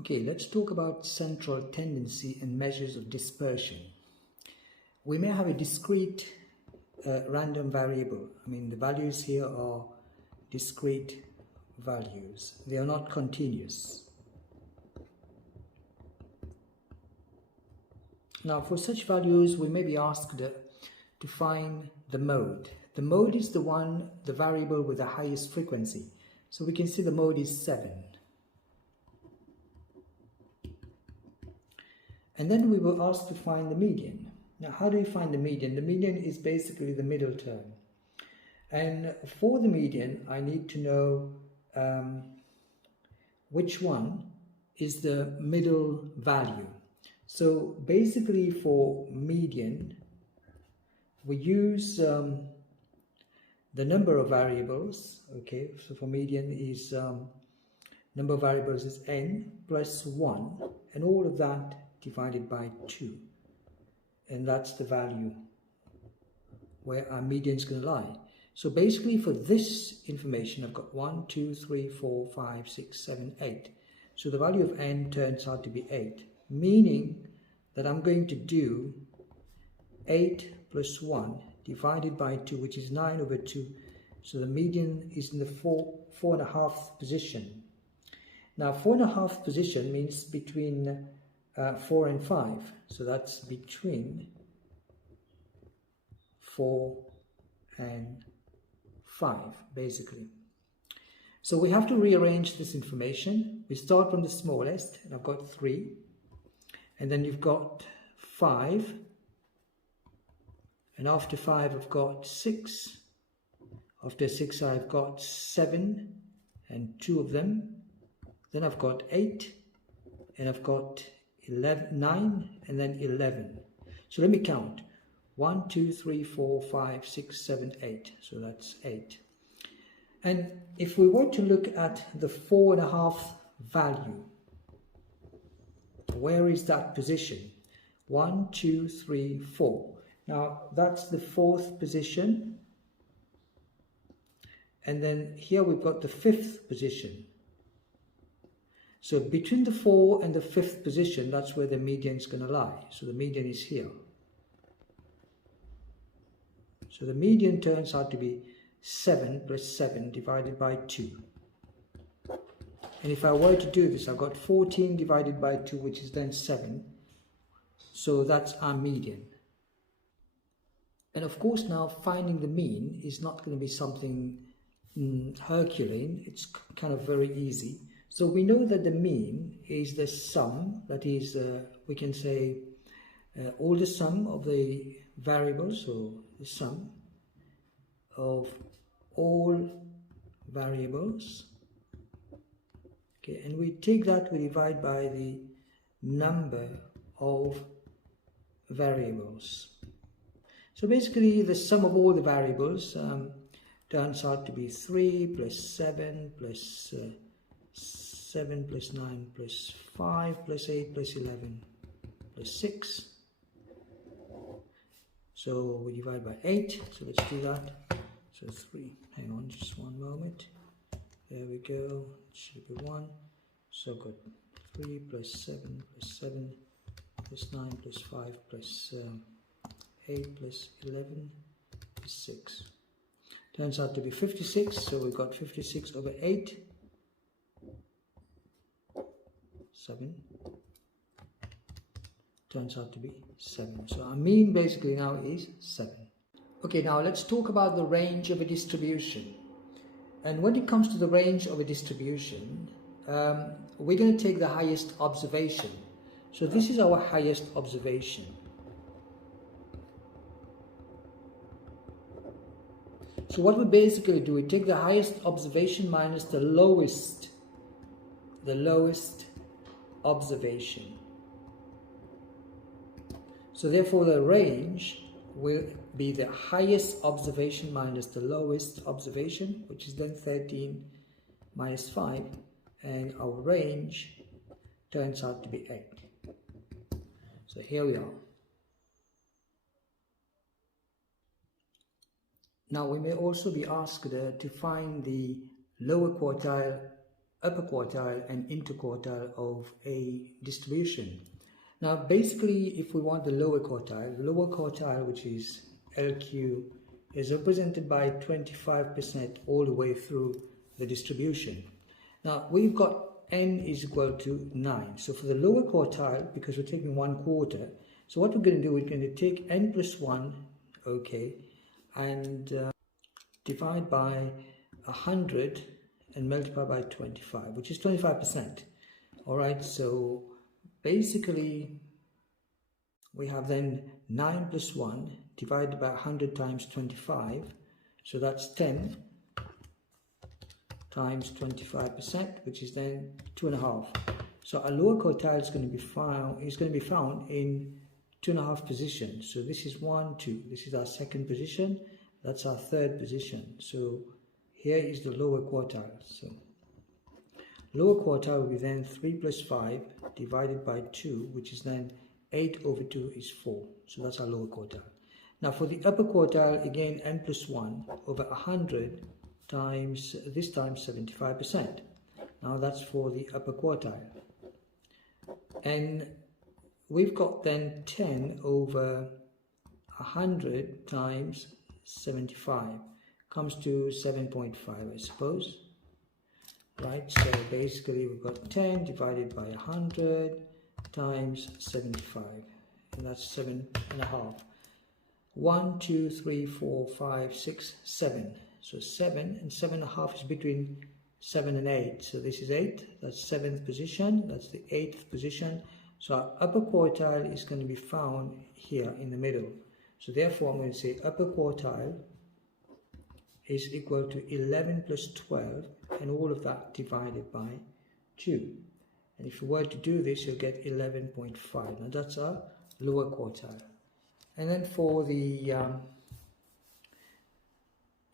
Okay, let's talk about central tendency and measures of dispersion. We may have a discrete random variable. The values here are discrete values. They are not continuous. Now, for such values, we may be asked to find the mode. The mode is the variable with the highest frequency. So we can see the mode is 7. And then we were asked to find the median. Now, how do we find the median? The median is basically the middle term. And for the median, I need to know which one is the middle value. So basically for median, we use the number of variables. Okay, so for median is number of variables is n plus 1, and all of that divided by 2, and that's the value where our median is going to lie. So basically for this information, I've got 1, 2, 3, 4, 5, 6, 7, 8. So the value of n turns out to be 8, meaning that I'm going to do 8 plus 1 divided by 2, which is 9 over 2. So the median is in the 4.5 position. Now 4.5 position means between 4 and 5. So that's between 4 and 5, basically. So we have to rearrange this information. We start from the smallest, and I've got 3. And then you've got 5. And after 5, I've got 6. After 6, I've got 7 and 2 of them. Then I've got 8, and I've got 9, and then 11. So let me count. 1, 2, 3, 4, 5, 6, 7, 8. So that's 8. And if we were to look at the 4.5 value, where is that position? 1, 2, 3, 4. Now that's the 4th position. And then here we've got the 5th position. So between the 4 and the 5th position, that's where the median is going to lie. So the median is here. So the median turns out to be 7 plus 7 divided by 2. And if I were to do this, I've got 14 divided by 2, which is then 7. So that's our median. And of course now finding the mean is not going to be something Herculean. It's kind of very easy. So we know that the mean is the sum, that is, we can say all the sum of the variables, so the sum of all variables. Okay, and we take that, we divide by the number of variables. So basically the sum of all the variables turns out to be 3 plus 7 plus 7 plus 9 plus 5 plus 8 plus 11 plus 6. So we divide by 8. So let's do that. So 3. Hang on just one moment. There we go. It should be 1. So good. 3 plus 7 plus 7 plus 9 plus 5 plus 8 plus 11 plus 6. Turns out to be 56. So we've got 56 over 8. 7. Turns out to be 7. So our mean basically now is 7. Okay, now let's talk about the range of a distribution. And when it comes to the range of a distribution, we're going to take the highest observation. So this is our highest observation. So what we basically do, we take the highest observation minus the lowest observation. So therefore the range will be the highest observation minus the lowest observation, which is then 13 minus 5, and our range turns out to be 8. So here we are. Now we may also be asked to find the lower quartile upper quartile and interquartile of a distribution. Now basically, if we want the lower quartile, which is LQ, is represented by 25% all the way through the distribution. Now we've got n is equal to 9. So for the lower quartile, because we're taking 1/4, so what we're going to do, we're going to take n plus 1, okay, and divide by 100 and multiply by 25, which is 25%. Alright, so basically we have then 9 plus 1 divided by 100 times 25, so that's 10 times 25%, which is then 2.5. So our lower quartile is going to be found in 2.5 positions. So this is 1, 2. This is our second position. That's our third position. So here is the lower quartile. So lower quartile will be then 3 plus 5 divided by 2, which is then 8 over 2 is 4. So that's our lower quartile. Now for the upper quartile, again n plus 1 over 100 times, this time 75%. Now that's for the upper quartile. And we've got then 10 over 100 times 75 comes to 7.5, I suppose. Right, so basically we've got 10 divided by 100 times 75, and that's 7.5. 1, 2, 3, 4, 5, 6, 7. So 7 and 7.5 is between 7 and 8. So this is 8. That's 7th position. That's the 8th position. So our upper quartile is going to be found here in the middle. So therefore I'm going to say upper quartile is equal to 11 plus 12, and all of that divided by 2. And if you were to do this, you'll get 11.5. Now that's our lower quartile. And then for the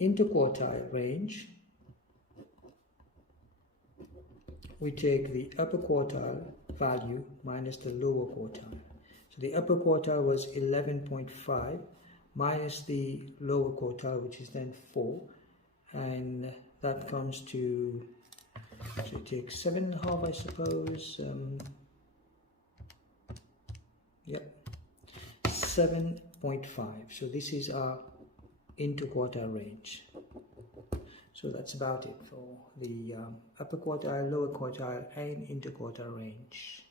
interquartile range, we take the upper quartile value minus the lower quartile. So the upper quartile was 11.5 minus the lower quartile, which is then 4, and that comes to, so take 7.5, I suppose. Yep, 7.5. So this is our interquartile range. So that's about it for the upper quartile, lower quartile, and interquartile range.